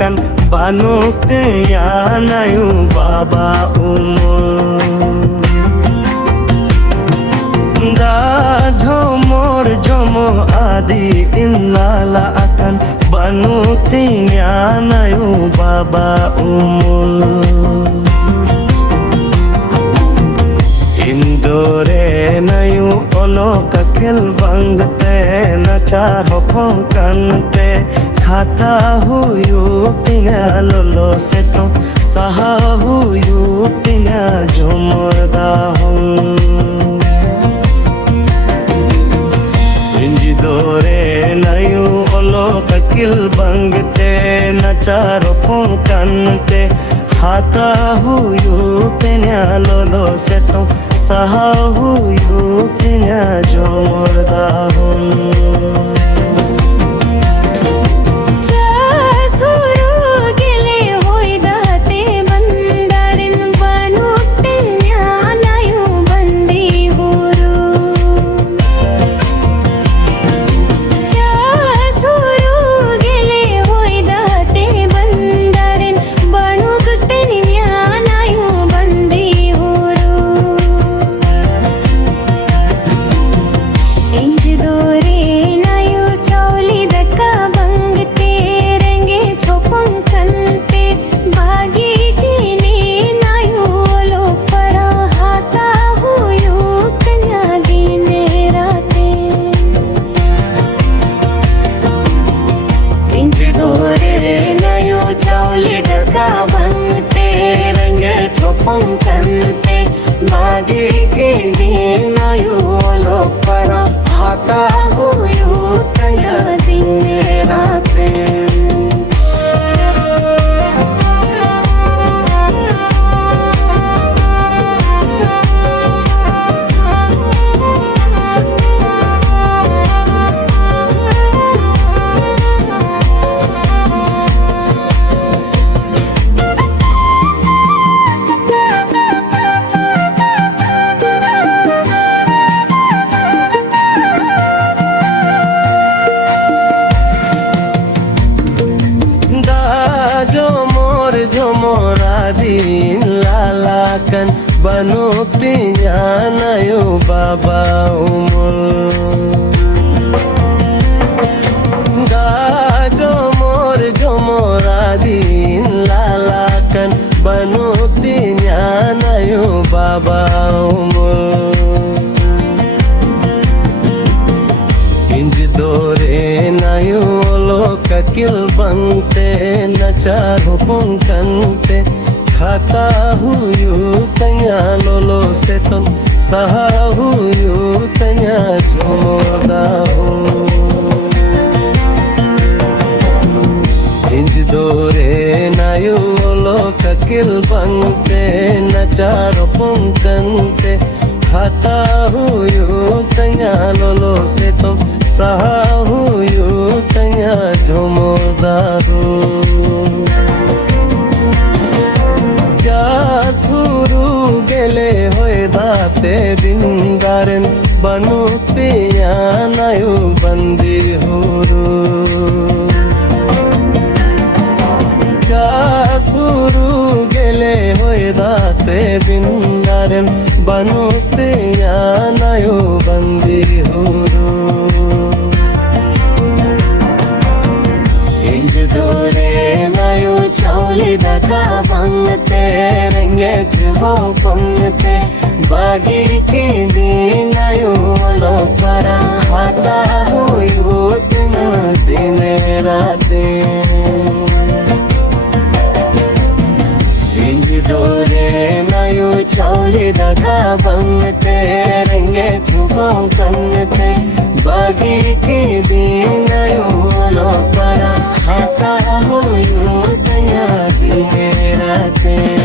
kan banuk tiyanayu baba umul da jomor jomo adi innala akan banuk tiyanayu baba umul indore nayu oloka khel bangte nachar hokante khata huyu pinga lolo seto saha huyu pinga jomorda hum injidore nayu oloka khel bangte nachar hokante khata huyu pinga lolo seto saha huyu pinga jomorda hum Pongkante bagi kini nayu lokara hata huyu tanya dinnerate Jomoradin lalakan banuk tiyanayu baba umul ga jomoradin lalakan banuk tiyanayu baba umul injidore nayu loka kil bangte nachar pongkante khata huyu tanya lolo seton saha huyu tanya jomorda injidore nayu loka kil bangte nachar pongkante khata huyu tanya lolo seton saha huyu tanya jomorda jasuru gele hoy date bindaren banuk tiyanayu bandi huru jasuru gele hoy date bindaren banuk tiyanayu bandi huru injidore nayu chauli daka bangte renge chubo pangte bagi kini nayu lokara hata huyu tena dinnerate injidore nayu chauli daka bangte renge chubo pangte bagi kini nayu lokara hata huyu tena dinnerate